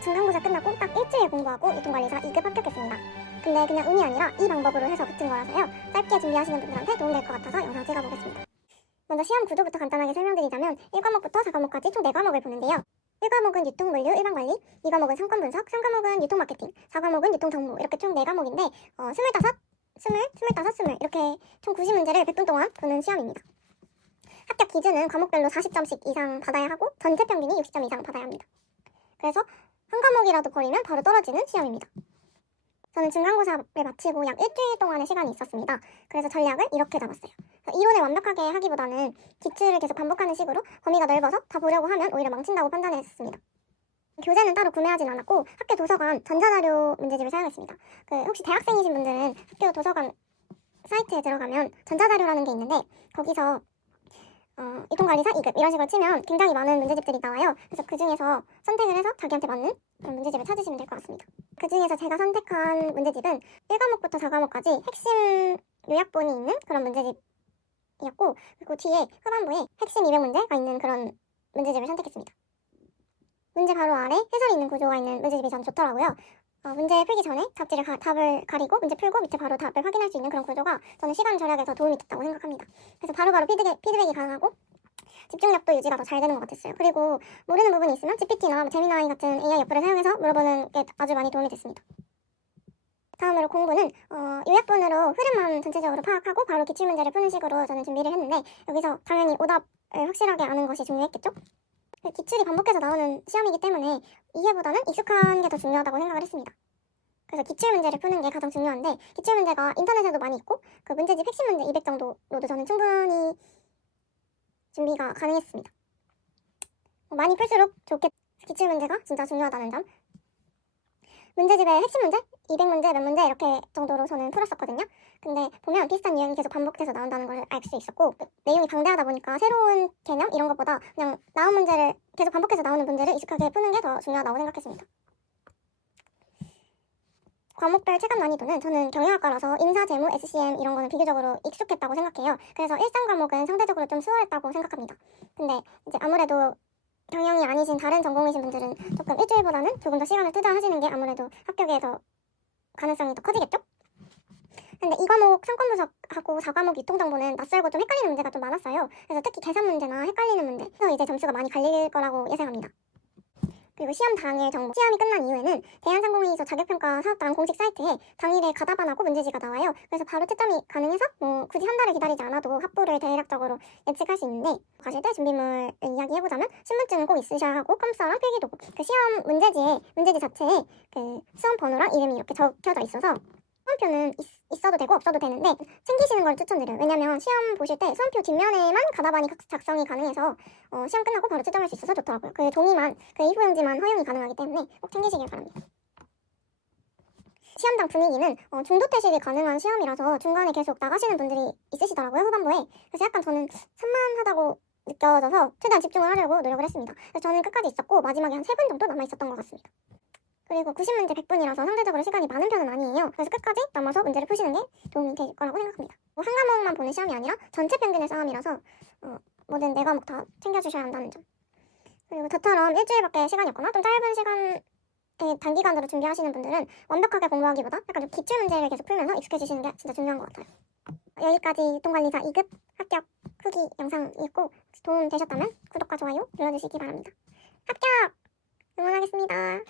중간고사 끝나고 딱 일주일 공부하고 유통관리사 2급 합격했습니다. 근데 그냥 운이 아니라 이 방법으로 해서 붙은 거라서요. 짧게 준비하시는 분들한테 도움될 것 같아서 영상 찍어보겠습니다. 먼저 시험 구조부터 간단하게 설명드리자면 1과목부터 4과목까지 총 4과목을 보는데요. 1과목은 유통물류 일반관리, 2과목은 상권분석, 3과목은 유통마케팅, 4과목은 유통정보 이렇게 총 4과목인데 25 이렇게 총 90문제를 100분 동안 보는 시험입니다. 합격 기준은 과목별로 40점씩 이상 받아야 하고 전체 평균이 60점 이상 받아야 합니다. 그래서 한 과목이라도 버리면 바로 떨어지는 시험입니다. 저는 중간고사를 마치고 약 일주일 동안의 시간이 있었습니다. 그래서 전략을 이렇게 잡았어요. 이론을 완벽하게 하기보다는 기출을 계속 반복하는 식으로 범위가 넓어서 다 보려고 하면 오히려 망친다고 판단했습니다. 교재는 따로 구매하진 않았고 학교 도서관 전자자료 문제집을 사용했습니다. 혹시 대학생이신 분들은 학교 도서관 사이트에 들어가면 전자자료라는 게 있는데 거기서 유통관리사 2급 이런 식으로 치면 굉장히 많은 문제집들이 나와요. 그래서 그 중에서 선택을 해서 자기한테 맞는 그런 문제집을 찾으시면 될 것 같습니다. 그 중에서 제가 선택한 문제집은 1과목부터 4과목까지 핵심 요약본이 있는 그런 문제집이었고 그리고 뒤에 후반부에 핵심 200문제가 있는 그런 문제집을 선택했습니다. 문제 바로 아래 해설이 있는 구조가 있는 문제집이 전 좋더라고요. 문제 풀기 전에 답을 가리고 문제 풀고 밑에 바로 답을 확인할 수 있는 그런 구조가 저는 시간 절약에 더 도움이 됐다고 생각합니다. 그래서 바로바로 피드백이 가능하고 집중력도 유지가 더 잘 되는 것 같았어요. 그리고 모르는 부분이 있으면 GPT나 제미나이 같은 AI 어플을 사용해서 물어보는 게 아주 많이 도움이 됐습니다. 다음으로 공부는 요약본으로 흐름만 전체적으로 파악하고 바로 기출문제를 푸는 식으로 저는 준비를 했는데 여기서 당연히 오답을 확실하게 아는 것이 중요했겠죠? 기출이 반복해서 나오는 시험이기 때문에 이해보다는 익숙한 게 더 중요하다고 생각을 했습니다. 그래서 기출문제를 푸는 게 가장 중요한데 기출문제가 인터넷에도 많이 있고 그 문제집 핵심 문제 200 정도로도 저는 충분히 준비가 가능했습니다. 많이 풀수록 좋겠 기출문제가 진짜 중요하다는 점. 문제집의 핵심 문제, 200문제, 몇 문제 이렇게 정도로 저는 풀었었거든요. 근데 보면 비슷한 유형이 계속 반복돼서 나온다는 걸 알 수 있었고 내용이 방대하다 보니까 새로운 개념 이런 것보다 그냥 나온 문제를 계속 반복해서 나오는 문제를 익숙하게 푸는 게 더 중요하다고 생각했습니다. 과목별 체감 난이도는 저는 경영학과라서 인사, 재무, SCM 이런 거는 비교적으로 익숙했다고 생각해요. 그래서 일상 과목은 상대적으로 좀 수월했다고 생각합니다. 근데 이제 아무래도 경영이 아니신 다른 전공이신 분들은 조금 일주일보다는 조금 더 시간을 투자하시는 게 아무래도 합격에 더 가능성이 더 커지겠죠? 근데 2과목 상권분석하고 4과목 유통정보는 낯설고 좀 헷갈리는 문제가 좀 많았어요. 그래서 특히 계산 문제나 헷갈리는 문제에서 이제 점수가 많이 갈릴 거라고 예상합니다. 그리고 시험 당일 정보, 시험이 끝난 이후에는 대한상공회의소 자격평가 사업당 공식 사이트에 당일에 가답안하고 문제지가 나와요. 그래서 바로 채점이 가능해서 굳이 한 달을 기다리지 않아도 합부를 대략적으로 예측할 수 있는데 가실 때 준비물을 이야기해보자면 신분증은 꼭 있으셔야 하고 컴퓨터랑 필기도구 그 시험 문제지 자체에 그 수험 번호랑 이름이 이렇게 적혀져 있어서 수험표는 있어도 되고 없어도 되는데 챙기시는 걸 추천드려요. 왜냐면 시험 보실 때 수험표 뒷면에만 가답안이 작성이 가능해서 시험 끝나고 바로 채점할 수 있어서 좋더라고요. 그 종이만, 그 A4 용지만 허용이 가능하기 때문에 꼭 챙기시길 바랍니다. 시험장 분위기는 중도 퇴실이 가능한 시험이라서 중간에 계속 나가시는 분들이 있으시더라고요, 후반부에. 그래서 약간 저는 산만하다고 느껴져서 최대한 집중을 하려고 노력을 했습니다. 그래서 저는 끝까지 있었고 마지막에 한 3분 정도 남아있었던 것 같습니다. 그리고 90문제 100분이라서 상대적으로 시간이 많은 편은 아니에요. 그래서 끝까지 남아서 문제를 푸시는 게 도움이 될 거라고 생각합니다. 한 과목만 보는 시험이 아니라 전체 평균의 싸움이라서 모든 4과목 다 챙겨주셔야 한다는 점. 그리고 저처럼 일주일밖에 시간이 없거나 좀 짧은 시간에 단기간으로 준비하시는 분들은 완벽하게 공부하기보다 약간 좀 기출문제를 계속 풀면서 익숙해지시는 게 진짜 중요한 것 같아요. 여기까지 유통관리사 2급 합격 후기 영상이었고 도움 되셨다면 구독과 좋아요 눌러주시기 바랍니다. 합격! 응원하겠습니다.